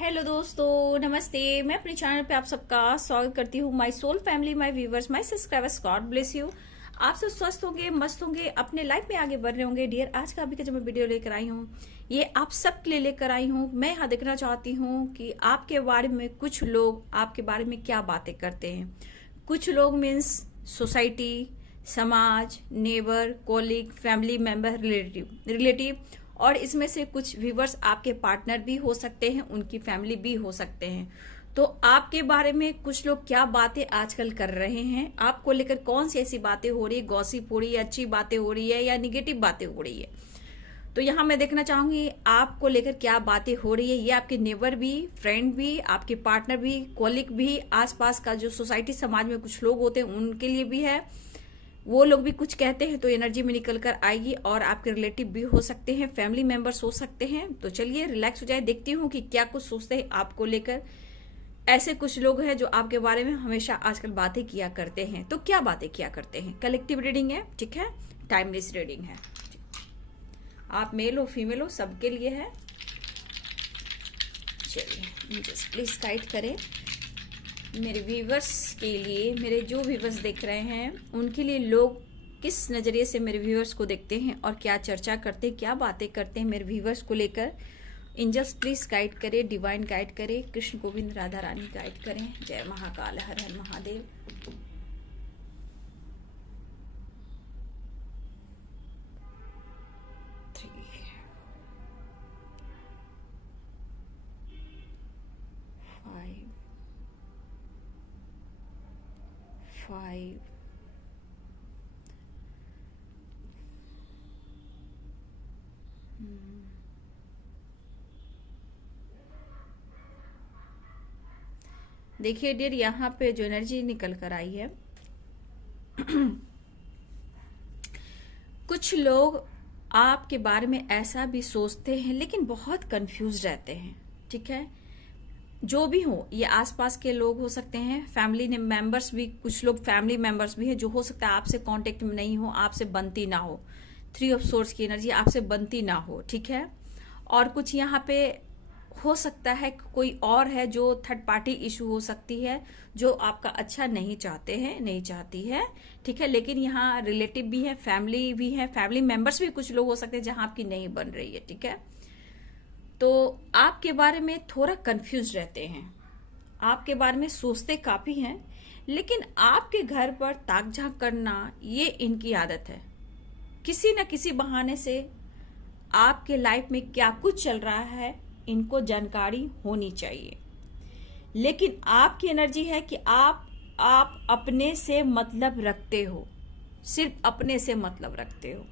Hello दोस्तों, नमस्ते। मैं अपने चैनल पे आप सबका स्वागत करती हूँ। My soul family, my viewers, my subscribers, God bless you. आप सब स्वस्थ होंगे, मस्त होंगे, अपने लाइफ में आगे बढ़ रहे होंगे। डियर, आज का अभी का जो मैं वीडियो लेकर आई हूँ, ये आप सब के लिए लेकर आई हूँ। मैं यहाँ देखना चाहती हूँ कि आपके बारे में कुछ लोग आपके बारे में क्या बातें करते हैं। कुछ लोग मीन्स सोसाइटी, समाज, neighbour, colleague, family member, relative और इसमें से कुछ व्यूवर्स आपके पार्टनर भी हो सकते हैं, उनकी फैमिली भी हो सकते हैं। तो आपके बारे में कुछ लोग क्या बातें आजकल कर रहे हैं, आपको लेकर कौन सी ऐसी बातें हो रही है, गॉसिप हो रही है, अच्छी बातें हो रही है या निगेटिव बातें हो रही है। तो यहाँ मैं देखना चाहूंगी आपको लेकर क्या बातें हो रही है। ये आपके नेबर भी, फ्रेंड भी, आपके पार्टनर भी, कॉलीग भी, आसपास का जो सोसाइटी समाज में कुछ लोग होते हैं उनके लिए भी है। वो लोग भी कुछ कहते हैं तो एनर्जी में निकल कर आएगी। और आपके रिलेटिव भी हो सकते हैं, फैमिली मेंबर्स हो सकते हैं। तो चलिए रिलैक्स हो जाए, देखती हूँ कि क्या कुछ सोचते हैं आपको लेकर। ऐसे कुछ लोग हैं जो आपके बारे में हमेशा आजकल बातें किया करते हैं। तो क्या बातें किया करते हैं? कलेक्टिव रीडिंग है, ठीक है, टाइमलेस रीडिंग है। आप मेल हो फीमेल हो सबके लिए है। चलिए जस्ट प्लीज गाइड करें मेरे व्यूवर्स के लिए। मेरे जो व्यूवर्स देख रहे हैं उनके लिए लोग किस नज़रिए से मेरे व्यूवर्स को देखते हैं और क्या चर्चा करते हैं, क्या बातें करते हैं मेरे व्यूवर्स को लेकर। एंजल्स प्लीज गाइड करें, डिवाइन गाइड करें, कृष्ण गोविंद राधा रानी गाइड करें। जय महाकाल, हर हर महादेव। 5 देखिए डियर, यहाँ पे जो एनर्जी निकल कर आई है कुछ लोग आपके बारे में ऐसा भी सोचते हैं लेकिन बहुत कंफ्यूज रहते हैं, ठीक है। जो भी हो, ये आसपास के लोग हो सकते हैं, फैमिली मेंबर्स भी, कुछ लोग फैमिली मेंबर्स भी है जो हो सकता है आपसे कांटेक्ट में नहीं हो, आपसे बनती ना हो। 3 ऑफ सोर्स की एनर्जी आपसे बनती ना हो, ठीक है। और कुछ यहाँ पे हो सकता है कोई और है जो थर्ड पार्टी इशू हो सकती है, जो आपका अच्छा नहीं चाहते हैं, नहीं चाहती है, ठीक है। लेकिन यहाँ रिलेटिव भी है, फैमिली भी है, फैमिली मेंबर्स भी कुछ लोग हो सकते हैं जहां आपकी नहीं बन रही है, ठीक है। तो आपके बारे में थोड़ा कंफ्यूज रहते हैं, आपके बारे में सोचते काफी हैं, लेकिन आपके घर पर ताक झांक करना ये इनकी आदत है। किसी न किसी बहाने से आपके लाइफ में क्या कुछ चल रहा है इनको जानकारी होनी चाहिए। लेकिन आपकी एनर्जी है कि आप अपने से मतलब रखते हो, सिर्फ अपने से मतलब रखते हो।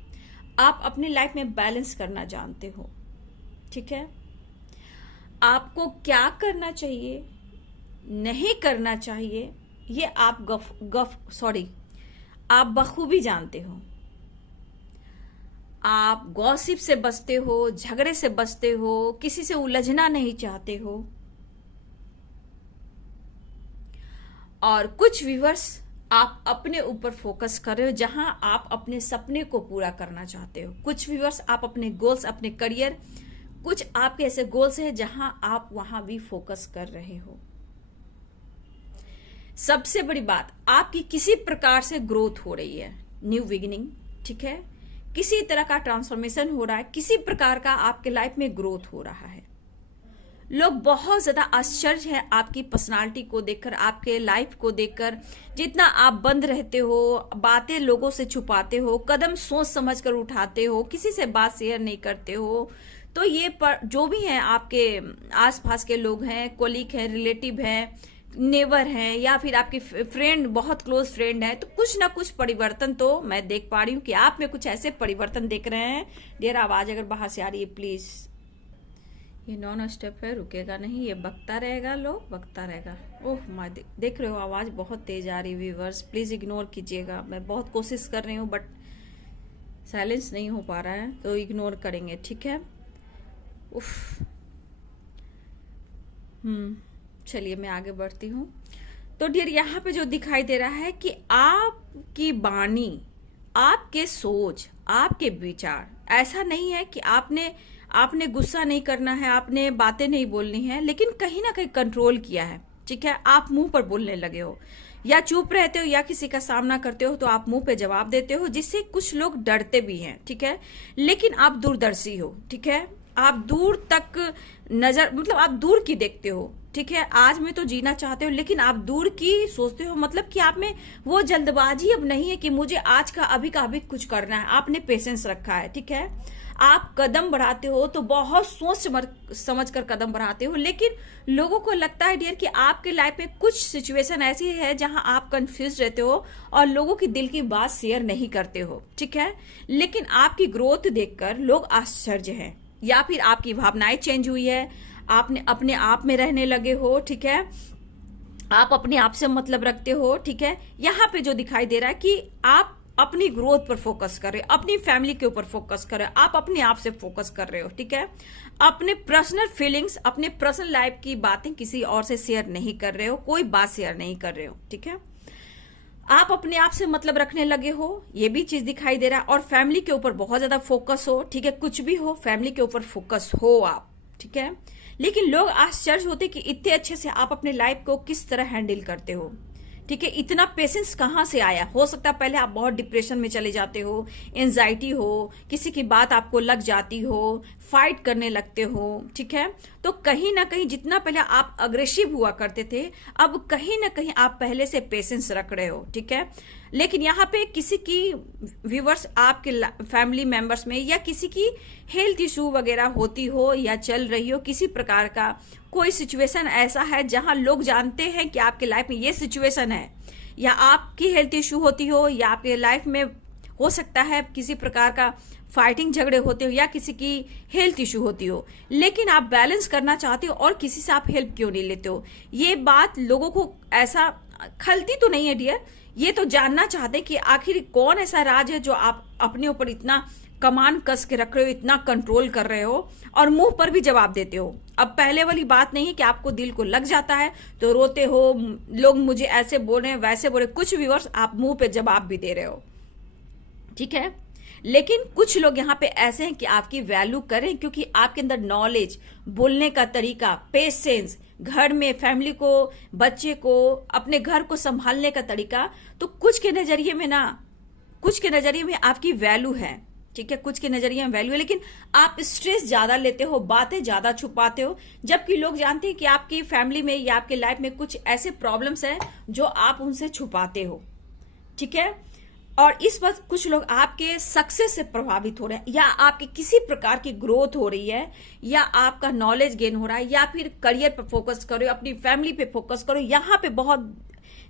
आप अपनी लाइफ में बैलेंस करना जानते हो, ठीक है। आपको क्या करना चाहिए, नहीं करना चाहिए, ये आप बखूबी जानते हो। आप गॉसिप से बचते हो, झगड़े से बचते हो, किसी से उलझना नहीं चाहते हो। और कुछ व्यूवर्स आप अपने ऊपर फोकस कर रहे हो, जहां आप अपने सपने को पूरा करना चाहते हो। कुछ व्यूवर्स आप अपने गोल्स, अपने करियर, कुछ आपके ऐसे गोल्स हैं जहां आप वहां भी फोकस कर रहे हो। सबसे बड़ी बात, आपकी किसी प्रकार से ग्रोथ हो रही है, न्यू बिगिनिंग, ठीक है। किसी तरह का ट्रांसफॉर्मेशन हो रहा है, किसी प्रकार का आपके लाइफ में ग्रोथ हो रहा है। लोग बहुत ज्यादा आश्चर्य है आपकी पर्सनालिटी को देखकर, आपके लाइफ को देखकर। जितना आप बंद रहते हो, बातें लोगों से छुपाते हो, कदम सोच समझ कर उठाते हो, किसी से बात शेयर नहीं करते हो। तो ये जो भी हैं आपके आसपास के लोग हैं, कोलीग हैं, रिलेटिव हैं, नेबर हैं, या फिर आपकी फ्रेंड, बहुत क्लोज फ्रेंड है, तो कुछ ना कुछ परिवर्तन तो मैं देख पा रही हूँ कि आप में कुछ ऐसे परिवर्तन देख रहे हैं। डियर, आवाज अगर बाहर से आ रही है प्लीज, ये नॉन स्टेप है, रुकेगा नहीं, ये बकता रहेगा, लोग बकता रहेगा। ओह माय, देख रहे हो आवाज बहुत तेज आ रही। व्यूवर्स प्लीज इग्नोर कीजिएगा, मैं बहुत कोशिश कर रही हूँ बट साइलेंस नहीं हो पा रहा है, तो इग्नोर करेंगे, ठीक है। उफ, चलिए मैं आगे बढ़ती हूँ। तो डियर, यहाँ पे जो दिखाई दे रहा है कि आपकी वाणी, आपके सोच, आपके विचार, ऐसा नहीं है कि आपने आपने गुस्सा नहीं करना है, आपने बातें नहीं बोलनी है, लेकिन कहीं ना कहीं कंट्रोल किया है, ठीक है। आप मुंह पर बोलने लगे हो, या चुप रहते हो, या किसी का सामना करते हो तो आप मुंह पे जवाब देते हो, जिससे कुछ लोग डरते भी हैं, ठीक है। लेकिन आप दूरदर्शी हो, ठीक है। आप दूर तक नजर, मतलब आप दूर की देखते हो, ठीक है। आज में तो जीना चाहते हो, लेकिन आप दूर की सोचते हो, मतलब कि आप में वो जल्दबाजी अब नहीं है कि मुझे आज का अभी कुछ करना है। आपने पेशेंस रखा है, ठीक है। आप कदम बढ़ाते हो तो बहुत सोच समझ कर कदम बढ़ाते हो, लेकिन लोगों को लगता है डियर कि आपके लाइफ में कुछ सिचुएशन ऐसी है जहां आप कंफ्यूज रहते हो और लोगों की दिल की बात शेयर नहीं करते हो, ठीक है। लेकिन आपकी ग्रोथ देखकर लोग आश्चर्य हैं, या फिर आपकी भावनाएं चेंज हुई है, आपने अपने आप में रहने लगे हो, ठीक है। आप अपने आप से मतलब रखते हो, ठीक है। यहाँ पे जो दिखाई दे रहा है कि आप अपनी ग्रोथ पर फोकस कर रहे हो, अपनी फैमिली के ऊपर फोकस कर रहे हो, आप अपने आप से फोकस कर रहे हो, ठीक है। अपने पर्सनल फीलिंग्स, अपने पर्सनल लाइफ की बातें किसी और से शेयर नहीं कर रहे हो, कोई बात शेयर नहीं कर रहे हो, ठीक है। आप अपने आप से मतलब रखने लगे हो, ये भी चीज दिखाई दे रहा है। और फैमिली के ऊपर बहुत ज्यादा फोकस हो, ठीक है। कुछ भी हो, फैमिली के ऊपर फोकस हो आप, ठीक है। लेकिन लोग आश्चर्य होते कि इतने अच्छे से आप अपने लाइफ को किस तरह हैंडल करते हो, ठीक है। इतना पेशेंस कहाँ से आया? हो सकता है पहले आप बहुत डिप्रेशन में चले जाते हो, एंजाइटी हो, किसी की बात आपको लग जाती हो, फाइट करने लगते हो, ठीक है। तो कहीं ना कहीं जितना पहले आप अग्रेसिव हुआ करते थे, अब कहीं ना कहीं आप पहले से पेशेंस रख रहे हो, ठीक है। लेकिन यहाँ पे किसी की व्यूवर्स, आपके फैमिली मेंबर्स में या किसी की हेल्थ इशू वगैरह होती हो या चल रही हो, किसी प्रकार का कोई सिचुएशन ऐसा है जहां लोग जानते हैं कि आपके लाइफ में ये सिचुएशन है, या आपकी हेल्थ इशू होती हो, या आपके लाइफ में हो सकता है किसी प्रकार का फाइटिंग झगड़े होते हो, या किसी की हेल्थ इशू होती हो, लेकिन आप बैलेंस करना चाहते हो और किसी से आप हेल्प क्यों नहीं लेते हो। ये बात लोगों को ऐसा खलती तो नहीं है डियर, ये तो जानना चाहते हैं कि आखिर कौन ऐसा राज है जो आप अपने ऊपर इतना कमान कस के रख रहे हो, इतना कंट्रोल कर रहे हो और मुंह पर भी जवाब देते हो। अब पहले वाली बात नहीं है कि आपको दिल को लग जाता है तो रोते हो, लोग मुझे ऐसे बोल रहे हैं, वैसे बोल रहे, कुछ व्यूअर्स आप मुंह पे जवाब भी दे रहे हो, ठीक है। लेकिन कुछ लोग यहाँ पे ऐसे हैं कि आपकी वैल्यू करें, क्योंकि आपके अंदर नॉलेज, बोलने का तरीका, पेशेंस, घर में फैमिली को, बच्चे को, अपने घर को संभालने का तरीका, तो कुछ के नजरिए में ना, कुछ के नजरिए में आपकी वैल्यू है, ठीक है। कुछ के नजरिए में वैल्यू है, लेकिन आप स्ट्रेस ज्यादा लेते हो, बातें ज्यादा छुपाते हो, जबकि लोग जानते हैं कि आपकी फैमिली में या आपके लाइफ में कुछ ऐसे प्रॉब्लम्स हैं जो आप उनसे छुपाते हो, ठीक है। और इस वक्त कुछ लोग आपके सक्सेस से प्रभावित हो रहे हैं, या आपके किसी प्रकार की ग्रोथ हो रही है, या आपका नॉलेज गेन हो रहा है, या फिर करियर पे फोकस करो, अपनी फैमिली पे फोकस करो। यहाँ पे बहुत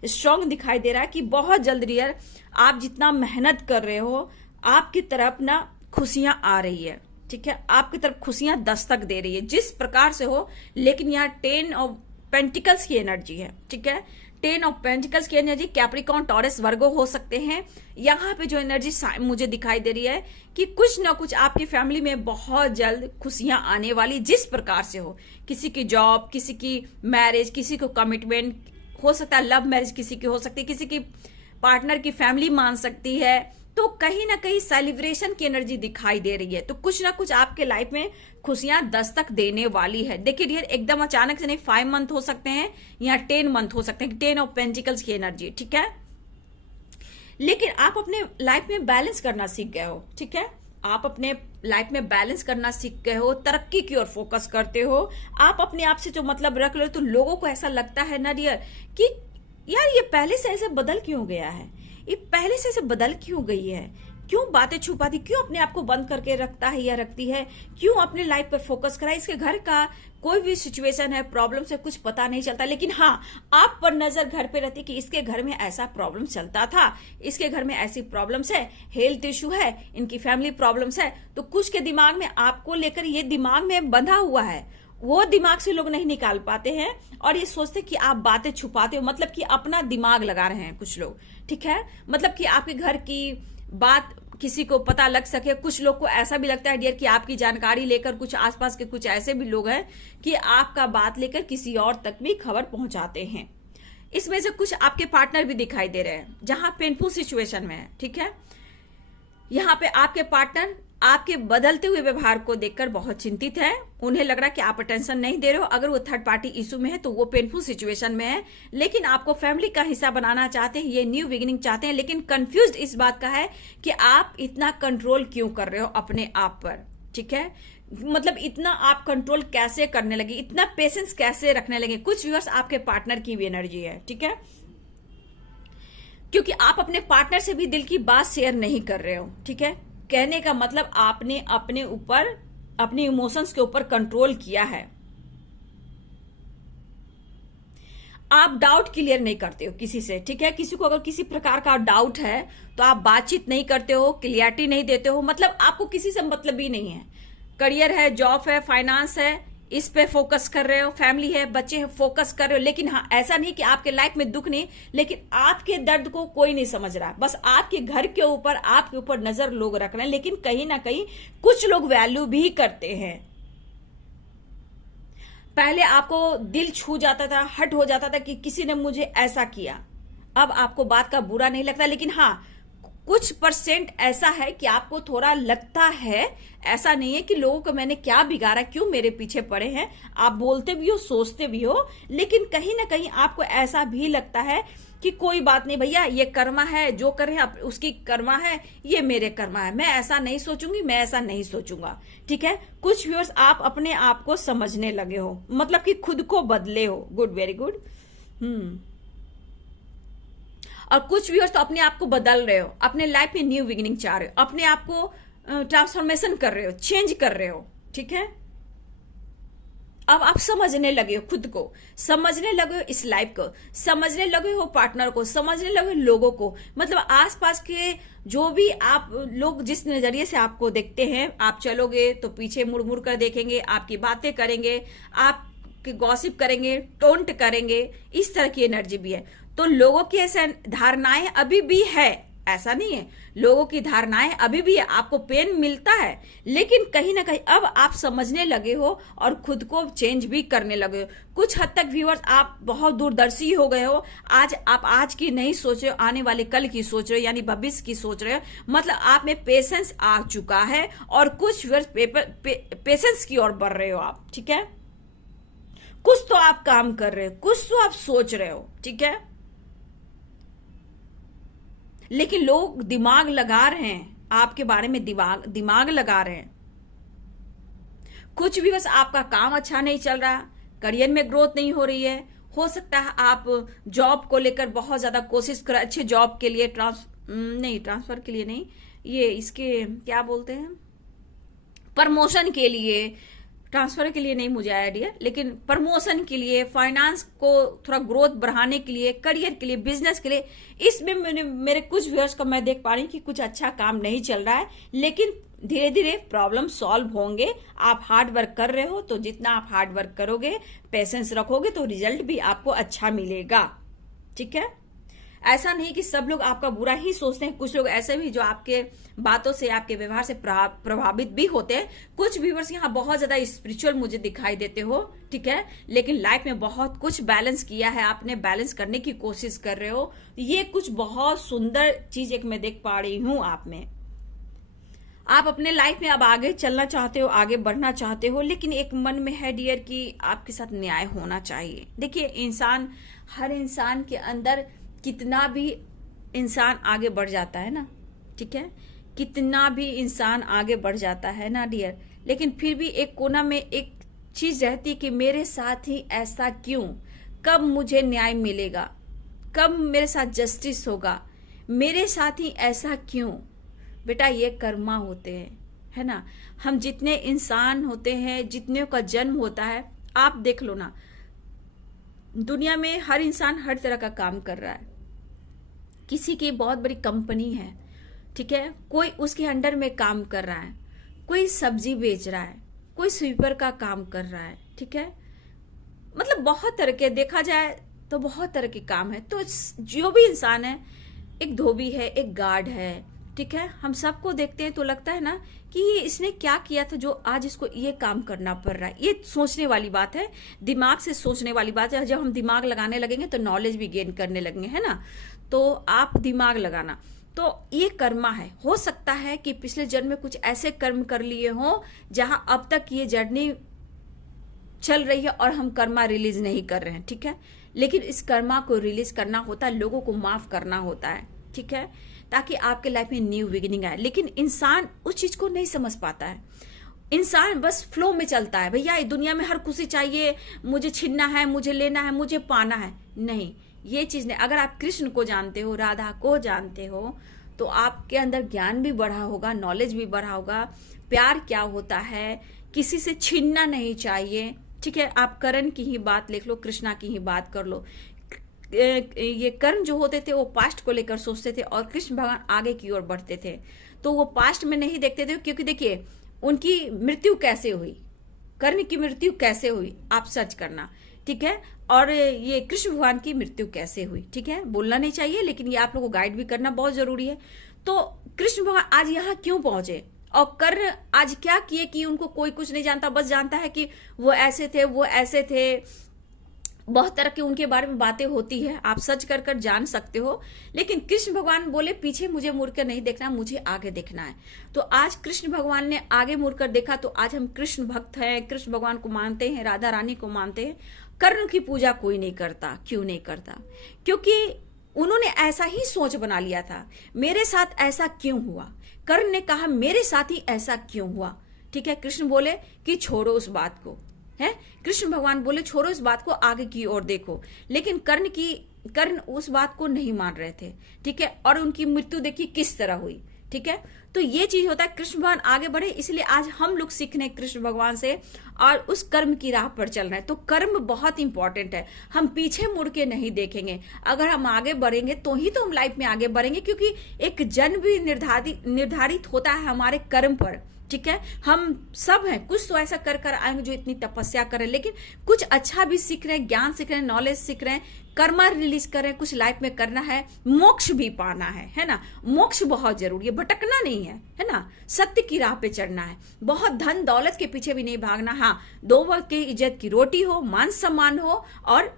स्ट्रांग दिखाई दे रहा है कि बहुत जल्द डियर आप जितना मेहनत कर रहे हो, आपकी तरफ ना खुशियां आ रही है, ठीक है। आपकी तरफ खुशियां दस्तक दे रही है, जिस प्रकार से हो। लेकिन यहाँ 10 ऑफ पेंटिकल्स की एनर्जी है, ठीक है। 10 ऑफ पेंटिकल्स की एनर्जी कैप्रिकॉर्न, टॉरस, वर्गो हो सकते हैं। यहाँ पे जो एनर्जी मुझे दिखाई दे रही है कि कुछ ना कुछ आपकी फैमिली में बहुत जल्द खुशियां आने वाली, जिस प्रकार से हो। किसी की जॉब, किसी की मैरिज, किसी को कमिटमेंट, हो सकता है लव मैरिज किसी की हो सकती है, किसी की पार्टनर की फैमिली मान सकती है। तो कहीं ना कहीं सेलिब्रेशन की एनर्जी दिखाई दे रही है। तो कुछ ना कुछ आपके लाइफ में खुशियां दस्तक देने वाली है। देखिए डियर, एकदम अचानक से नहीं, 5 मंथ हो सकते हैं या 10 मंथ हो सकते हैं, 10 ऑफ पेंटिकल्स की एनर्जी, ठीक है। लेकिन आप अपने लाइफ में बैलेंस करना सीख गए हो, ठीक है। आप अपने लाइफ में बैलेंस करना सीख गए हो, तरक्की की ओर फोकस करते हो, आप अपने आप से जो मतलब रख रहे हो। तो लोगों को ऐसा लगता है ना डियर कि यार ये पहले से ऐसे बदल क्यों गया है, ये पहले से ऐसे बदल क्यों गई है, क्यों बातें छुपाती, क्यों अपने आप को बंद करके रखता है या रखती है, क्यों अपने लाइफ पर फोकस करा। इसके घर का कोई भी सिचुएशन है, प्रॉब्लम से कुछ पता नहीं चलता, लेकिन हाँ आप पर नजर घर पे रहती कि इसके घर में ऐसा प्रॉब्लम चलता था, इसके घर में ऐसी प्रॉब्लम्स है, हेल्थ इशू है, इनकी फैमिली प्रॉब्लम्स है। तो कुछ के दिमाग में आपको लेकर ये दिमाग में बंधा हुआ है, वो दिमाग से लोग नहीं निकाल पाते हैं और ये सोचते कि आप बातें छुपाते हो, मतलब कि अपना दिमाग लगा रहे हैं कुछ लोग, ठीक है। मतलब कि आपके घर की बात किसी को पता लग सके। कुछ लोग को ऐसा भी लगता है डियर कि आपकी जानकारी लेकर कुछ आसपास के कुछ ऐसे भी लोग हैं कि आपका बात लेकर किसी और तक भी खबर पहुंचाते हैं। इसमें से कुछ आपके पार्टनर भी दिखाई दे रहे हैं जहां पेनफुल सिचुएशन में है, ठीक है। यहाँ पे आपके पार्टनर आपके बदलते हुए व्यवहार को देखकर बहुत चिंतित है। उन्हें लग रहा है कि आप अटेंशन नहीं दे रहे हो। अगर वो थर्ड पार्टी इशू में है तो वो पेनफुल सिचुएशन में है, लेकिन आपको फैमिली का हिस्सा बनाना चाहते हैं, ये न्यू बिगिनिंग चाहते हैं, लेकिन कंफ्यूज्ड इस बात का है कि आप इतना कंट्रोल क्यों कर रहे हो अपने आप पर। ठीक है, मतलब इतना आप कंट्रोल कैसे करने लगे, इतना पेशेंस कैसे रखने लगे। कुछ व्यूअर्स आपके पार्टनर की भी एनर्जी है। ठीक है, क्योंकि आप अपने पार्टनर से भी दिल की बात शेयर नहीं कर रहे हो। ठीक है, कहने का मतलब आपने अपने ऊपर, अपने इमोशंस के ऊपर कंट्रोल किया है। आप डाउट क्लियर नहीं करते हो किसी से। ठीक है, किसी को अगर किसी प्रकार का डाउट है तो आप बातचीत नहीं करते हो, क्लियरिटी नहीं देते हो, मतलब आपको किसी से मतलब ही नहीं है। करियर है, जॉब है, फाइनेंस है, इस पे फोकस कर रहे हो, फैमिली है, बच्चे हैं, फोकस कर रहे हो। लेकिन हाँ, ऐसा नहीं कि आपके लाइफ में दुख नहीं, लेकिन आपके दर्द को कोई नहीं समझ रहा। बस आपके घर के ऊपर, आपके ऊपर नजर लोग रख रहे हैं, लेकिन कहीं ना कहीं कुछ लोग वैल्यू भी करते हैं। पहले आपको दिल छू जाता था, हट हो जाता था कि किसी ने मुझे ऐसा किया। अब आपको बात का बुरा नहीं लगता, लेकिन हाँ, कुछ परसेंट ऐसा है कि आपको थोड़ा लगता है। ऐसा नहीं है कि लोगों को मैंने क्या बिगाड़ा, क्यों मेरे पीछे पड़े हैं। आप बोलते भी हो, सोचते भी हो, लेकिन कहीं ना कहीं आपको ऐसा भी लगता है कि कोई बात नहीं भैया, ये कर्मा है, जो करे उसकी कर्मा है, ये मेरे कर्मा है, मैं ऐसा नहीं सोचूंगी, मैं ऐसा नहीं सोचूंगा। ठीक है, कुछ व्यूअर्स आप अपने आप को समझने लगे हो, मतलब कि खुद को बदले हो। Good, very good. और कुछ व्यूअर्स तो अपने आप को बदल रहे हो, अपने लाइफ में न्यू बिगिनिंग चाह रहे हो, अपने आप को ट्रांसफॉर्मेशन कर रहे हो, चेंज कर रहे हो। ठीक है, अब आप समझने लगे हो, खुद को समझने लगे हो, इस लाइफ को समझने लगे हो, पार्टनर को समझने लगे हो, लोगों को, मतलब आसपास के जो भी आप लोग जिस नजरिए से आपको देखते हैं, आप चलोगे तो पीछे मुड़ मुड़ कर देखेंगे, आपकी बातें करेंगे, आपके गॉसिप करेंगे, टोंट करेंगे, इस तरह की एनर्जी भी है। तो लोगों की ऐसे धारणाएं अभी भी है, ऐसा नहीं है, लोगों की धारणाएं अभी भी है, आपको पेन मिलता है, लेकिन कहीं ना कहीं अब आप समझने लगे हो और खुद को चेंज भी करने लगे हो। कुछ हद तक व्यूअर्स आप बहुत दूरदर्शी हो गए हो। आज आप आज की नहीं सोच रहे हो, आने वाले कल की सोच रहे हो, यानी भविष्य की सोच रहे हो, मतलब आप में पेशेंस आ चुका है। और कुछ व्यूअर्स पेशेंस की ओर बढ़ रहे हो आप। ठीक है, कुछ तो आप काम कर रहे हो, कुछ तो आप सोच रहे हो। ठीक है, लेकिन लोग दिमाग लगा रहे हैं आपके बारे में, दिमाग लगा रहे हैं। कुछ भी बस आपका काम अच्छा नहीं चल रहा, करियर में ग्रोथ नहीं हो रही है। हो सकता है आप जॉब को लेकर बहुत ज्यादा कोशिश कर, अच्छे जॉब के लिए ट्रांसफर के लिए नहीं, ये इसके क्या बोलते हैं, प्रमोशन के लिए, ट्रांसफर के लिए नहीं मुझे आइडिया, लेकिन प्रमोशन के लिए, फाइनेंस को थोड़ा ग्रोथ बढ़ाने के लिए, करियर के लिए, बिजनेस के लिए, इसमें मेरे कुछ व्यूअर्स का मैं देख पा रही हूँ कि कुछ अच्छा काम नहीं चल रहा है, लेकिन धीरे धीरे प्रॉब्लम सॉल्व होंगे। आप हार्ड वर्क कर रहे हो, तो जितना आप हार्ड वर्क करोगे, पेशेंस रखोगे, तो रिजल्ट भी आपको अच्छा मिलेगा। ठीक है, ऐसा नहीं कि सब लोग आपका बुरा ही सोचते हैं, कुछ लोग ऐसे भी जो आपके बातों से, आपके व्यवहार से प्रभावित भी होते हैं। कुछ व्यूअर्स यहाँ बहुत ज्यादा स्पिरिचुअल मुझे दिखाई देते हो। ठीक है, लेकिन लाइफ में बहुत कुछ बैलेंस किया है आपने, बैलेंस करने की कोशिश कर रहे हो। ये कुछ बहुत सुंदर चीज एक मैं देख पा रही हूं आप में। आप अपने लाइफ में अब आगे चलना चाहते हो, आगे बढ़ना चाहते हो, लेकिन एक मन में है डियर कि आपके साथ न्याय होना चाहिए। देखिए, इंसान, हर इंसान के अंदर कितना भी इंसान आगे बढ़ जाता है ना, ठीक है, कितना भी इंसान आगे बढ़ जाता है ना डियर, लेकिन फिर भी एक कोना में एक चीज रहती कि मेरे साथ ही ऐसा क्यों, कब मुझे न्याय मिलेगा, कब मेरे साथ जस्टिस होगा, मेरे साथ ही ऐसा क्यों। बेटा, ये कर्मा होते हैं, है ना। हम जितने इंसान होते हैं, जितने का जन्म होता है, आप देख लो ना, दुनिया में हर इंसान हर तरह का काम कर रहा है। किसी की बहुत बड़ी कंपनी है, ठीक है, कोई उसके अंडर में काम कर रहा है, कोई सब्जी बेच रहा है, कोई स्वीपर का काम कर रहा है, ठीक है, मतलब बहुत तरह के, देखा जाए तो बहुत तरह के काम है। तो जो भी इंसान है, एक धोबी है, एक गार्ड है, ठीक है, हम सबको देखते हैं तो लगता है ना कि ये इसने क्या किया था जो आज इसको ये काम करना पड़ रहा है। ये सोचने वाली बात है, दिमाग से सोचने वाली बात है। जब हम दिमाग लगाने लगेंगे तो नॉलेज भी गेन करने लगेंगे, है ना। तो आप दिमाग लगाना, तो ये कर्मा है। हो सकता है कि पिछले जन्म में कुछ ऐसे कर्म कर लिए हो जहां अब तक ये जर्नी चल रही है और हम कर्मा रिलीज नहीं कर रहे हैं, ठीक है। लेकिन इस कर्मा को रिलीज करना होता है, लोगों को माफ करना होता है, ठीक है, ताकि आपके लाइफ में न्यू बिगिनिंग आए। लेकिन इंसान उस चीज को नहीं समझ पाता है। इंसान बस फ्लो में चलता है, भैया दुनिया में हर खुशी चाहिए, मुझे छीनना है, मुझे लेना है, मुझे पाना है। नहीं, ये चीज नहीं। अगर आप कृष्ण को जानते हो, राधा को जानते हो, तो आपके अंदर ज्ञान भी बढ़ा होगा, नॉलेज भी बढ़ा होगा, प्यार क्या होता है, किसी से छीनना नहीं चाहिए, ठीक है। आप कर्ण की ही बात लिख लो, कृष्णा की ही बात कर लो। ये कर्ण जो होते थे वो पास्ट को लेकर सोचते थे और कृष्ण भगवान आगे की ओर बढ़ते थे। तो वो पास्ट में नहीं देखते थे, क्योंकि देखिए उनकी मृत्यु कैसे हुई, कर्ण की मृत्यु कैसे हुई, आप सर्च करना, ठीक है। और ये कृष्ण भगवान की मृत्यु कैसे हुई, ठीक है। बोलना नहीं चाहिए, लेकिन ये आप लोगों को गाइड भी करना बहुत जरूरी है। तो कृष्ण भगवान आज यहाँ क्यों पहुंचे और कर्ण आज क्या किए कि उनको कोई कुछ नहीं जानता, बस जानता है कि वो ऐसे थे, वो ऐसे थे। बहुत तरह के उनके बारे में बातें होती है, आप सर्च कर कर जान सकते हो। लेकिन कृष्ण भगवान बोले पीछे मुझे मुड़कर नहीं देखना, मुझे आगे देखना है। तो आज कृष्ण भगवान ने आगे मुड़कर देखा, तो आज हम कृष्ण भक्त हैं, कृष्ण भगवान को मानते हैं, राधा रानी को मानते हैं। कर्ण की पूजा कोई नहीं करता। क्यों नहीं करता? क्योंकि उन्होंने ऐसा ही सोच बना लिया था, मेरे साथ ऐसा क्यों हुआ। कर्ण ने कहा मेरे साथ ही ऐसा क्यों हुआ, ठीक है। कृष्ण बोले कि छोड़ो उस बात को, है। कृष्ण भगवान बोले छोड़ो इस बात को, आगे की ओर देखो। लेकिन कर्ण उस बात को नहीं मान रहे थे, ठीक है। और उनकी मृत्यु देखिए किस तरह हुई, ठीक है। तो ये चीज होता है, कृष्ण भगवान आगे बढ़े, इसलिए आज हम लोग सीख रहे हैं कृष्ण भगवान से और उस कर्म की राह पर चल रहे हैं। तो कर्म बहुत इंपॉर्टेंट है, हम पीछे मुड़ के नहीं देखेंगे। अगर हम आगे बढ़ेंगे तो ही तो हम लाइफ में आगे बढ़ेंगे, क्योंकि एक जन्म भी निर्धारित होता है हमारे कर्म पर, ठीक है। हम सब हैं, कुछ तो ऐसा कर कर आएंगे जो इतनी तपस्या करें, लेकिन कुछ अच्छा भी सीख रहे हैं, ज्ञान सीख रहे हैं, नॉलेज सीख रहे हैं, कर्मा रिलीज कर रहे हैं, कुछ लाइफ में करना है, मोक्ष भी पाना है ना। मोक्ष बहुत जरूरी है, भटकना नहीं है ना। सत्य की राह पे चढ़ना है, बहुत धन दौलत के पीछे भी नहीं भागना। हाँ, 2 वक्त की इज्जत की रोटी हो, मान सम्मान हो और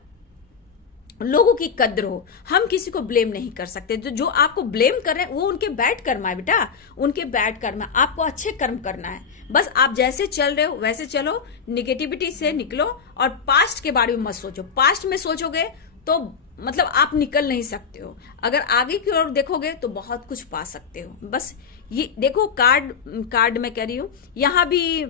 लोगों की कद्र हो। हम किसी को ब्लेम नहीं कर सकते। जो आपको ब्लेम कर रहे हैं वो उनके बैड कर्म है बेटा, उनके बैड कर्म है। आपको अच्छे कर्म करना है, बस आप जैसे चल रहे हो वैसे चलो, निगेटिविटी से निकलो और पास्ट के बारे में मत सोचो। पास्ट में सोचोगे तो मतलब आप निकल नहीं सकते हो। अगर आगे की ओर देखोगे तो बहुत कुछ पा सकते हो। बस ये देखो, कार्ड मैं कह रही हूं, यहां भी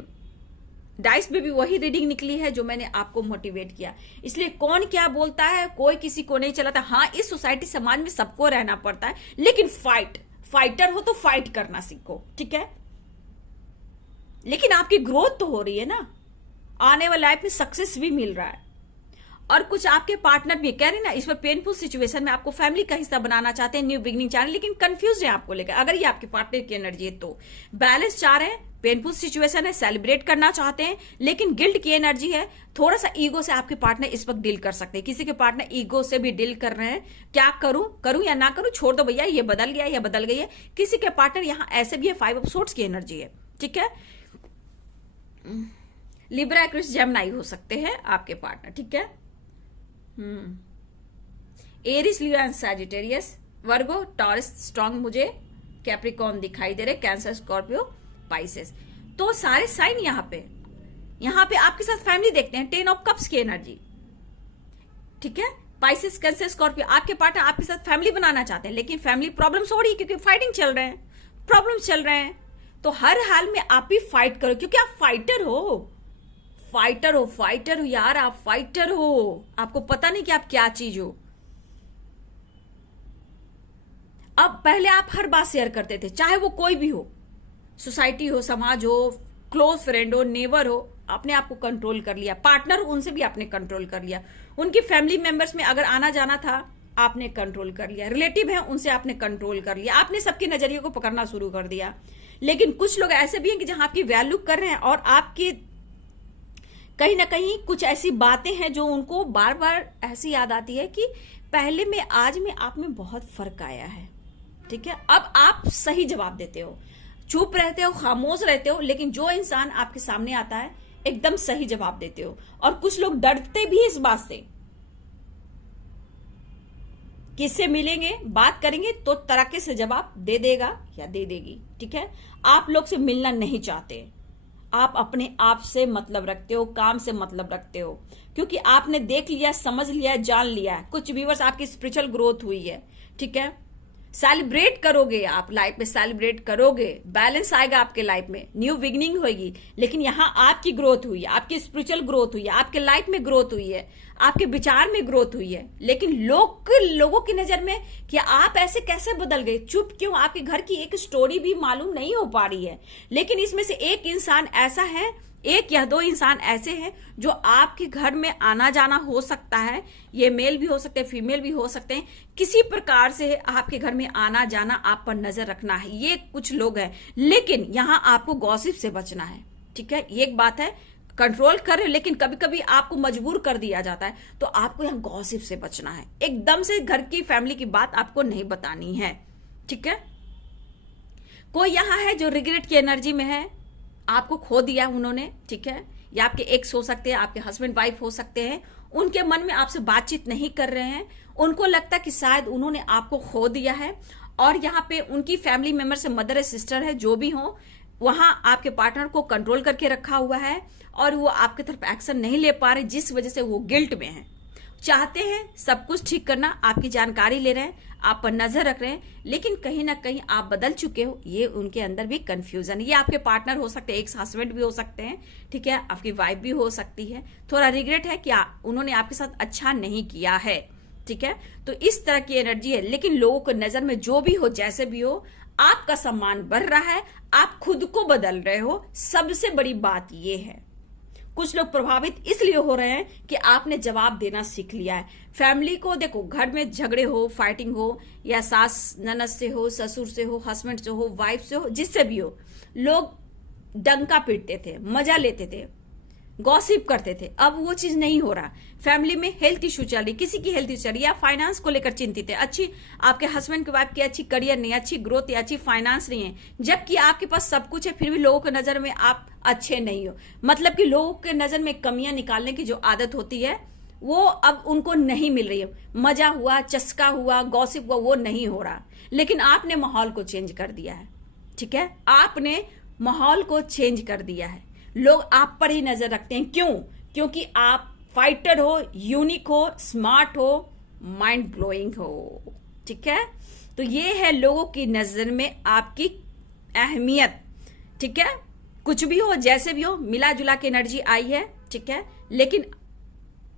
डाइस में भी वही रीडिंग निकली है जो मैंने आपको मोटिवेट किया। इसलिए कौन क्या बोलता है, कोई किसी को नहीं चलाता। हाँ, इस सोसाइटी समाज में सबको रहना पड़ता है, लेकिन फाइटर हो तो फाइट करना सीखो, ठीक है। लेकिन आपकी ग्रोथ तो हो रही है ना, आने वाले लाइफ में सक्सेस भी मिल रहा है। और कुछ आपके पार्टनर भी कह रहे ना, इस पर पेनफुल सिचुएशन में आपको फैमिली का हिस्सा बनाना चाहते हैं, न्यू बिगनिंग चाह रहे हैं, लेकिन कंफ्यूज है आपको लेकर। अगर ये आपके पार्टनर की एनर्जी है तो बैलेंस चाह रहे हैं, पेनफुल सिचुएशन है, सेलिब्रेट करना चाहते हैं, लेकिन गिल्ट की एनर्जी है। थोड़ा सा ईगो से आपके पार्टनर इस वक्त डील कर सकते हैं। किसी के पार्टनर ईगो से भी डील कर रहे हैं, क्या करूं या ना करूं, छोड़ दो भैया, ये बदल गया या बदल गई है। किसी के पार्टनर यहां ऐसे भी है, 5 ऑफ सोर्ड्स की एनर्जी है, ठीक है। लिब्रा, एक्विस, जेमिनी हो सकते हैं आपके पार्टनर, ठीक है। Aries, Leo and Sagittarius, Virgo, Taurus, strong मुझे कैप्रिकॉर्न दिखाई दे रहे, कैंसर, स्कॉर्पियो, पाइसेस। तो सारे साइन यहां पे आपके साथ फैमिली देखते हैं, 10 ऑफ कप्स की एनर्जी, ठीक है। पाइसेस, कैंसर, स्कॉर्पियो, आपके पार्टनर आपके साथ फैमिली बनाना चाहते हैं, लेकिन फैमिली प्रॉब्लम्स हो रही है क्योंकि फाइटिंग चल रहे हैं, प्रॉब्लम्स चल रहे हैं। तो हर हाल में आप ही फाइट करो, क्योंकि आप फाइटर हो यार, आप फाइटर हो। आपको पता नहीं कि आप क्या चीज हो। अब पहले आप हर बात शेयर करते थे, चाहे वो कोई भी हो, सोसाइटी हो, समाज हो, क्लोज फ्रेंड हो, नेबर हो, आपने आपको कंट्रोल कर लिया। पार्टनर हो, उनसे भी आपने कंट्रोल कर लिया। उनकी फैमिली मेंबर्स में अगर आना जाना था, आपने कंट्रोल कर लिया। रिलेटिव है, उनसे आपने कंट्रोल कर लिया। आपने सबके नजरिए को पकड़ना शुरू कर दिया। लेकिन कुछ लोग ऐसे भी हैं कि जहां आपकी वैल्यू कर रहे हैं और आपकी कहीं ना कहीं कुछ ऐसी बातें हैं जो उनको बार बार ऐसी याद आती है कि पहले में आज में आप में बहुत फर्क आया है, ठीक है। अब आप सही जवाब देते हो, चुप रहते हो, खामोश रहते हो, लेकिन जो इंसान आपके सामने आता है एकदम सही जवाब देते हो। और कुछ लोग डरते भी इस बात से किससे मिलेंगे, बात करेंगे तो तरीके से जवाब दे देगा या दे देगी। ठीक है, आप लोग से मिलना नहीं चाहते, आप अपने आप से मतलब रखते हो, काम से मतलब रखते हो, क्योंकि आपने देख लिया, समझ लिया, जान लिया है। कुछ व्यूअर्स आपकी स्पिरिचुअल ग्रोथ हुई है। ठीक है, सेलिब्रेट करोगे, आप लाइफ में सेलिब्रेट करोगे, बैलेंस आएगा आपके लाइफ में, न्यू बिगनिंग होगी। लेकिन यहाँ आपकी ग्रोथ हुई है, आपकी स्पिरिचुअल ग्रोथ हुई है, आपके लाइफ में ग्रोथ हुई है, आपके विचार में ग्रोथ हुई है। लेकिन लोगों की नजर में कि आप ऐसे कैसे बदल गए, चुप क्यों, आपके घर की एक स्टोरी भी मालूम नहीं हो पा रही है। लेकिन इसमें से एक इंसान ऐसा है, एक या दो इंसान ऐसे हैं जो आपके घर में आना जाना हो सकता है, ये मेल भी हो सकते हैं, फीमेल भी हो सकते हैं, किसी प्रकार से आपके घर में आना जाना, आप पर नजर रखना है, ये कुछ लोग हैं। लेकिन यहां आपको गॉसिप से बचना है। ठीक है, ये एक बात है, कंट्रोल कर रहे हो, लेकिन कभी कभी आपको मजबूर कर दिया जाता है, तो आपको यहाँ गॉसिप से बचना है। एकदम से घर की फैमिली की बात आपको नहीं बतानी है। ठीक है, कोई यहाँ है जो रिग्रेट की एनर्जी में है, आपको खो दिया उन्होंने। ठीक है, या आपके एक्स हो सकते हैं, आपके हस्बैंड वाइफ हो सकते हैं, उनके मन में आपसे बातचीत नहीं कर रहे हैं, उनको लगता है कि शायद उन्होंने आपको खो दिया है। और यहाँ पे उनकी फैमिली मेंबर से मदर या सिस्टर है, जो भी हो, वहां आपके पार्टनर को कंट्रोल करके रखा हुआ है और वो आपकी तरफ एक्शन नहीं ले पा रहे, जिस वजह से वो गिल्ट में है। चाहते हैं सब कुछ ठीक करना, आपकी जानकारी ले रहे हैं, आप पर नजर रख रहे हैं, लेकिन कहीं ना कहीं आप बदल चुके हो, ये उनके अंदर भी कंफ्यूजन। ये आपके पार्टनर हो सकते हैं, एक हस्बैंड भी हो सकते हैं। ठीक है, आपकी वाइफ भी हो सकती है। थोड़ा रिग्रेट है कि उन्होंने आपके साथ अच्छा नहीं किया है। ठीक है, तो इस तरह की एनर्जी है। लेकिन लोगों को नजर में जो भी हो, जैसे भी हो, आपका सम्मान बढ़ रहा है, आप खुद को बदल रहे हो। सबसे बड़ी बात यह है, कुछ लोग प्रभावित इसलिए हो रहे हैं कि आपने जवाब देना सीख लिया है। फैमिली को देखो, घर में झगड़े हो, फाइटिंग हो, या सास ननद से हो, ससुर से हो, हस्बैंड से हो, वाइफ से हो, जिससे भी हो, लोग डंका पीटते थे, मजा लेते थे, गॉसिप करते थे। अब वो चीज नहीं हो रहा। फैमिली में हेल्थ इशू चल रही, किसी की हेल्थ इशू चल रही, या फाइनेंस को लेकर चिंतित है, अच्छी आपके हस्बैंड की वाइफ की अच्छी करियर नहीं, अच्छी ग्रोथ या अच्छी फाइनेंस नहीं है, जबकि आपके पास सब कुछ है, फिर भी लोगों की नजर में आप अच्छे नहीं हो। मतलब कि लोगों के नजर में कमियां निकालने की जो आदत होती है, वो अब उनको नहीं मिल रही है। मजा हुआ, चस्का हुआ, गॉसिप हुआ, वो नहीं हो रहा। लेकिन आपने माहौल को चेंज कर दिया है। ठीक है, आपने माहौल को चेंज कर दिया है। लोग आप पर ही नजर रखते हैं। क्यों? क्योंकि आप फाइटर हो, यूनिक हो, स्मार्ट हो, माइंड ब्लोइंग हो। ठीक है, तो ये है लोगों की नजर में आपकी अहमियत। ठीक है, कुछ भी हो, जैसे भी हो, मिला जुला के एनर्जी आई है। ठीक है, लेकिन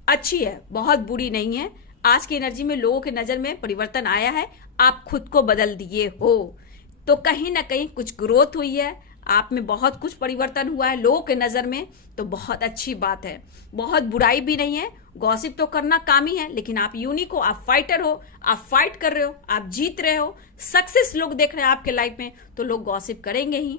अच्छी है, बहुत बुरी नहीं है। आज की एनर्जी में लोगों की नजर में परिवर्तन आया है, आप खुद को बदल दिए हो, तो कहीं ना कहीं कुछ ग्रोथ हुई है, आप में बहुत कुछ परिवर्तन हुआ है लोगों के नजर में, तो बहुत अच्छी बात है, बहुत बुराई भी नहीं है। गॉसिप तो करना काम ही है, लेकिन आप यूनिक हो, आप फाइटर हो, आप फाइट कर रहे हो, आप जीत रहे हो, सक्सेस लोग देख रहे हैं आपके लाइफ में, तो लोग गॉसिप करेंगे ही।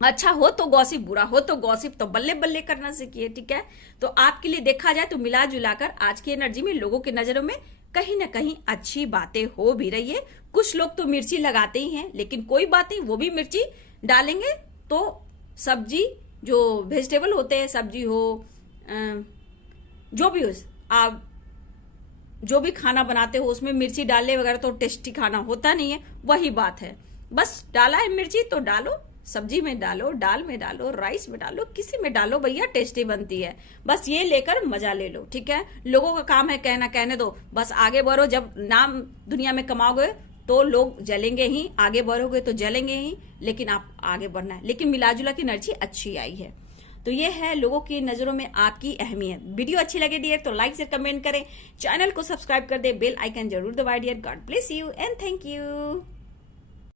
अच्छा हो तो गॉसिप, बुरा हो तो गॉसिप, तो बल्ले बल्ले करना सीखिए। ठीक है, तो आपके लिए देखा जाए तो मिला जुलाकर आज की एनर्जी में लोगों की नजरों में कहीं ना कहीं अच्छी बातें हो भी रही है। कुछ लोग तो मिर्ची लगाते ही हैं, लेकिन कोई बात नहीं, वो भी मिर्ची डालेंगे तो सब्जी, जो वेजिटेबल होते हैं, सब्जी हो, जो भी हो, आप जो भी खाना बनाते हो उसमें मिर्ची डालने वगैरह तो टेस्टी खाना होता नहीं है। वही बात है, बस डाला है मिर्ची तो डालो, सब्जी में डालो, दाल में डालो, राइस में डालो, किसी में डालो भैया, टेस्टी बनती है। बस ये लेकर मजा ले लो। ठीक है, लोगों का काम है कहना, कहने दो, बस आगे बढ़ो। जब नाम दुनिया में कमाओगे तो लोग जलेंगे ही, आगे बढ़ोगे तो जलेंगे ही, लेकिन आप आगे बढ़ना है। लेकिन मिलाजुला की एनर्जी अच्छी आई है, तो ये है लोगों की नजरों में आपकी अहमियत। वीडियो अच्छी लगे डियर तो लाइक से कमेंट करें, चैनल को सब्सक्राइब कर दे, बेल आइकन जरूर दबाए dear. God bless you and thank you.